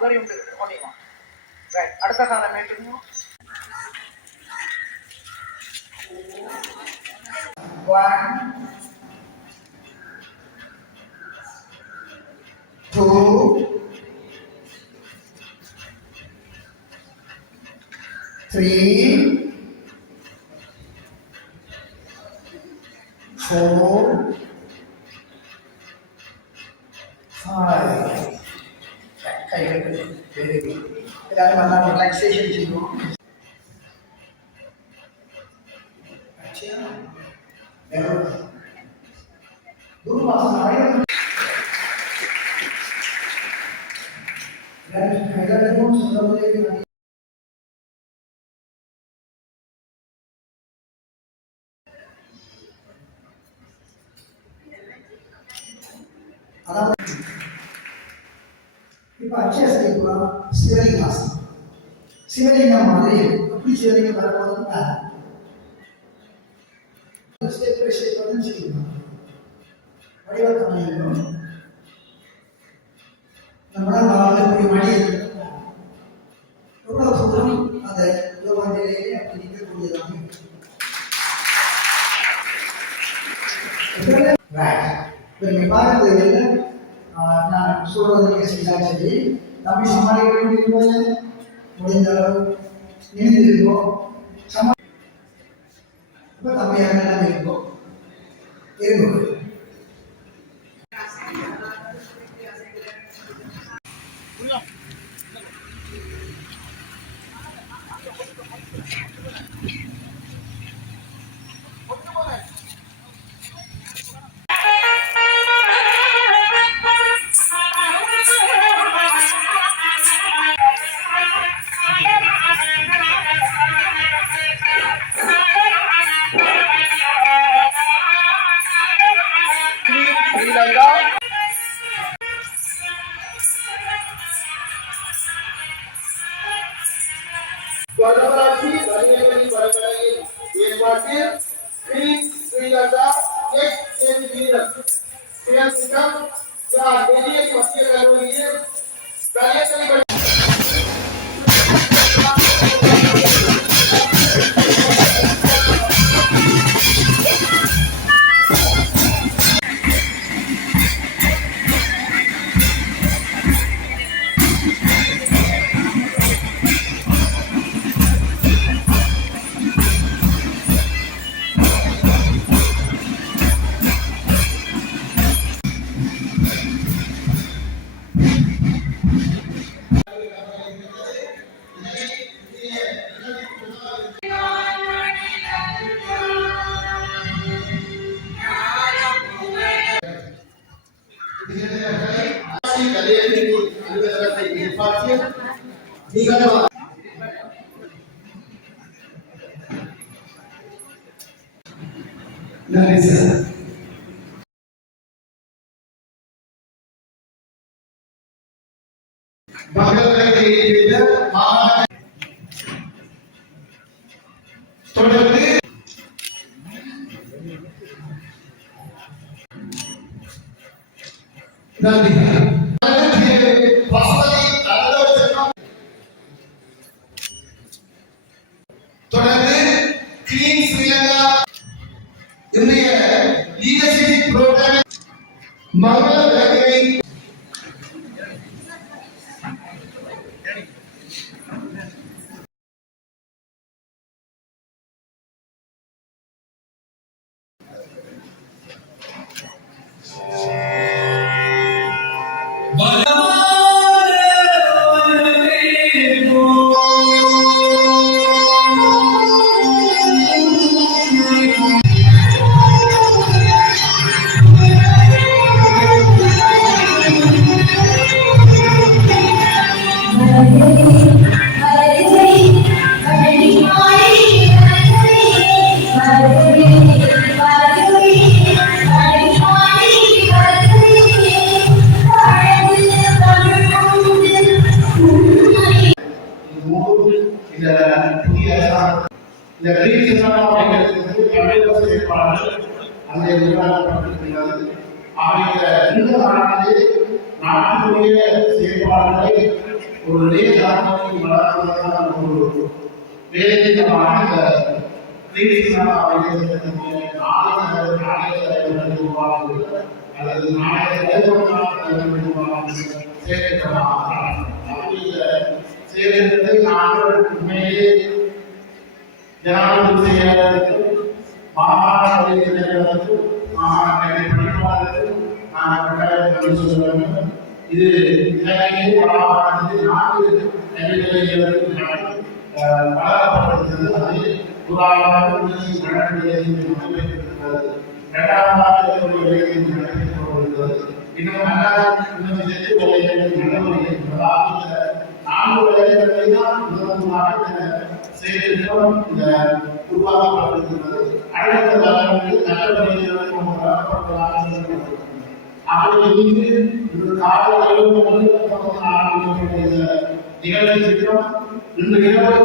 Very implicate பண்ணிக்கலாம் right அடுத்த காலம் மேட்டுக்கும் ஒன் டூ த்ரீ గురు సందర్భంలో அதாவது இப்ப அக்ஷய சைவா சிவலிங்காசனம் சிவலிங்கம் மாதிரி அப்படி சிவலிங்கம் வரக்கூடாது பை ஸ்டெப் நம்மளால் வாழக்கூடிய மணி எவ்வளவு தூரம் அந்த அப்படி நிற்கக்கூடியதாக நீங்கள் நான் செஞ்சாலும் சரி தம்பி சமாளிக்க முடிந்த அளவு இணைந்து இருக்கோம் சமா இப்போ தம்பியாக இருக்கும் Swatir, Greek Sri Lanka, next stage leaders. They have become the various Muslim Revolution, நிகழ்வு நன்றி சார் மகளிரை செய்த மாநாடு தொடர்ந்து நன்றி இன்றைய லீடர்ஷிப் ப்ரோக்ராம் மங்கள இந்த புதிய இந்த கிரீன் அப்படிங்கிறது தமிழக செயற்பாடுகள் அங்கே உருவாக்கப்பட்டிருக்கிறது ஆகிய இந்த நாட்டிலே நாட்டினுடைய செயற்பாடுகளை ஒரு நேதாக்கி வளர்வதற்கான ஒரு வேலைத்தனமான இந்த கிரீட்டிங்கான அமைதியை நாளைய நாளைய தலைவர்கள் உருவாக்குவது அல்லது நாளைய தலைவர்கள் உருவாக்குவது சேகரிக்கமாக அப்படி இந்த சேகரித்ததை நாங்கள் உண்மையிலே ஜனாதிபதி செயலாளருக்கும் மாகாண செயலாளருக்கும் மாகாண பணிப்பாளருக்கும் நான் கட்டாயம் பதில் சொல்ல வேண்டும் இது இலங்கையில் வளமானது நான்கு நெறிமுறைகளுக்கு வளரப்பட்டிருக்கிறது அது புறாவாக நடக்கிறது இரண்டாவதாக நடக்கிறது இன்னும் நல்லதாக இன்னும் சேர்த்து விளையாட்டு நடவடிக்கை நான்கு விளையாட்டுகளை தான் முதன்மையாக செய்திருக்கிறோம் இந்த உருவாக்கப்பட்டிருக்கிறது அடுத்த தலைமுறைக்கு நல்ல வழியில் அப்படி இங்கு ஒரு கால அளவு நிகழ்ச்சி இன்று இரவு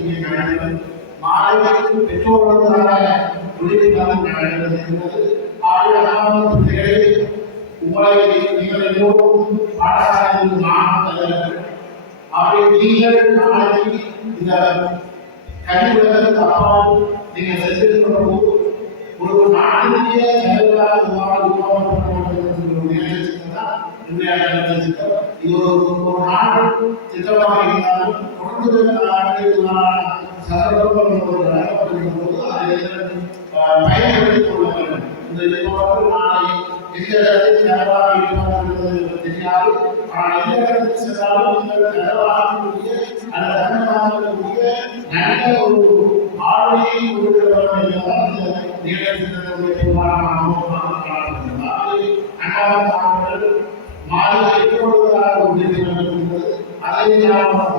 இங்கே நடந்தது பெற்றோர்களுக்கான விடுதிக்காக நடந்தது என்பது ஆயிரம் பிள்ளைகளை உங்களை நீங்கள் எல்லோரும் பாடசாலையில் மாணவர்கள் அவை நீங்கள் நாளைக்கு இந்த கல்விகளுக்கு அப்பால் நீங்கள் சென்றிருக்கிற போது ஒரு நாட்டிலேயே தலைவராக உருவாக இது ஒரு திட்டமாக இருந்தாலும் தொடர்ந்து போது அதை பயன்படுத்திக் கொள்ள வேண்டும். இந்த நாளை எந்த இடத்தில் நிலவாக இருக்கிறோம் என்பது தெரியாது ஆனால் எந்த இடத்துக்கு சென்றாலும் நீங்கள் நிலவாகக்கூடிய அந்த தன்மையாகக்கூடிய நல்ல ஒரு ஆளுமையை கொடுக்கிறவர்கள் இந்த தீர்மானமாக மாலை அதை நாம்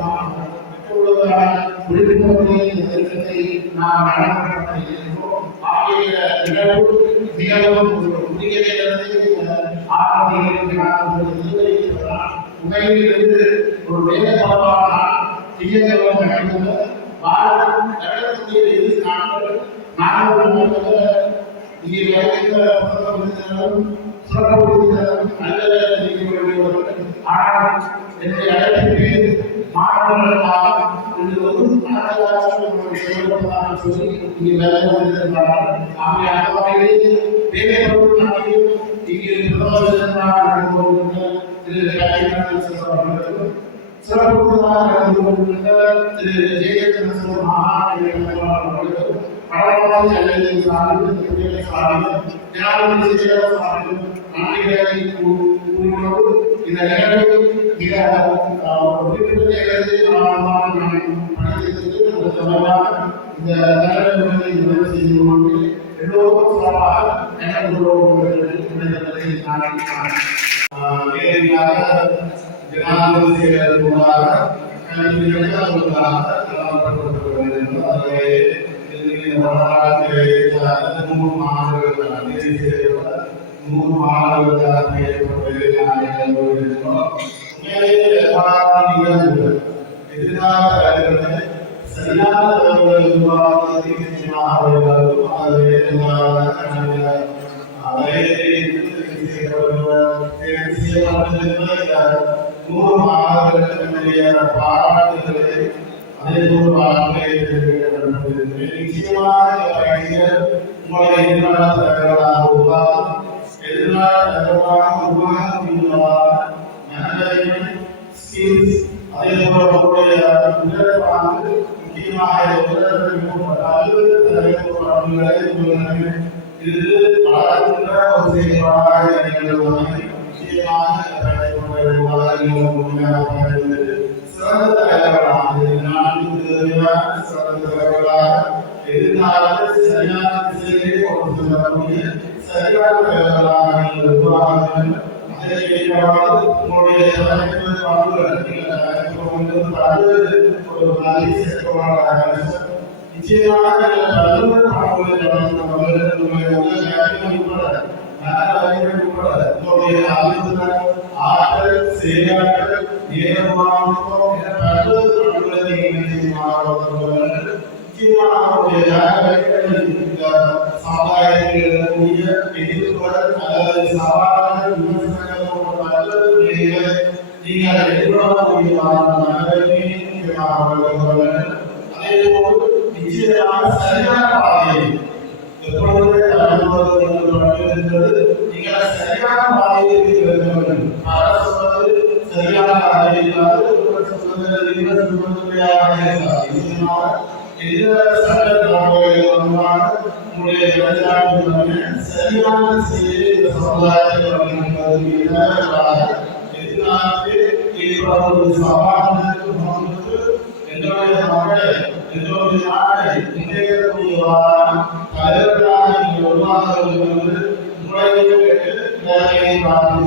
ஆகிய நிகழ்வு உண்மையிலிருந்து ஒரு வேலைப்பாடான திங்கட்கிழமை நடந்தது பாரதம் நடக்கக்கூடிய இரு நாட்கள் நான்கு இங்கே வேலைக்கிற நல்ல வேண்டியவர்கள் ஆனால் என்னுடைய அழைப்பிற்கு மாணவர்களுக்காக இது ஒரு செயல்படுவதாக சொல்லி இங்கே வேலை வந்திருக்கிறார்கள் ஆகிய அந்த வகையில் பிரதமர் திரு கலந்து கொண்டிருந்த திரு அவர்களுக்கும் சார்பில் சார்பில் ஜனாதிபதி சார்பில் நன்றிகளை இந்த நிகழ்வு மிக குறிப்பிட்ட படித்திருக்கு இந்த நிகழ்வுகளை நிறைவு செய்து கொண்டு எல்லோரும் சிறப்பாக நடந்து எதிர்கால நூறு மாணவர்களுடைய பாராட்டுகளை அதே நூறு மாணவர்களை நிச்சயமாக உங்களை எதிர்கால தகவலாக உருவாகும் எதிர்கால உருவாக ஸ்கில்ஸ் அதே போல உங்களுடைய இது வளர்கின்ற ஒரு செயல்பாடாக இருக்கிறது நிச்சயமாக சிறந்த தலைவர்களாக நான்கு சிறந்த தலைவர்களாக எதிர்காலத்தில் சரியான திசையிலே கொண்டு செல்லக்கூடிய சரியான தலைவர்களாக நீங்கள் உருவாக வேண்டும் அதை கேட்காமல் உங்களுடைய தலைவர் பல்வேறு பல்வேறு ஒரு நல்ல சேர்க்கமாக நிச்சயமாக பல்வேறு பணங்களை வழங்கும் பல்வேறு உட்பட உங்களுடைய ஆலோசனை ஆற்றல் செயலாற்றல் நேரமாகவும் என பல்வேறு பண்புகளை நீங்கள் சமுதாயத்தில் எதிர்ப்புகள் அல்லது சவால்கள் விமர்சனங்கள் போன்ற பல்வேறு நிலைகளை நீங்கள் அதை எதிர்கொள்ளக்கூடியதான நகரமே அதே போல் நிச்சயமாக சரியான பாதையை எப்பொழுது என்பது நீங்கள் சரியான பாதையில் சரியான சரியான செயலை சமுதாயத்தில் வழங்குவது எதிராக எதிர்காலத்தில் ஏற்படும் ஒரு சவால்களுக்கு முன்னுக்கு எங்களுடைய மக்களை எங்களுடைய நாட்டை தலைவர்களாக நீங்கள் உருவாக வேண்டும் கேட்டு வேலையை பார்த்து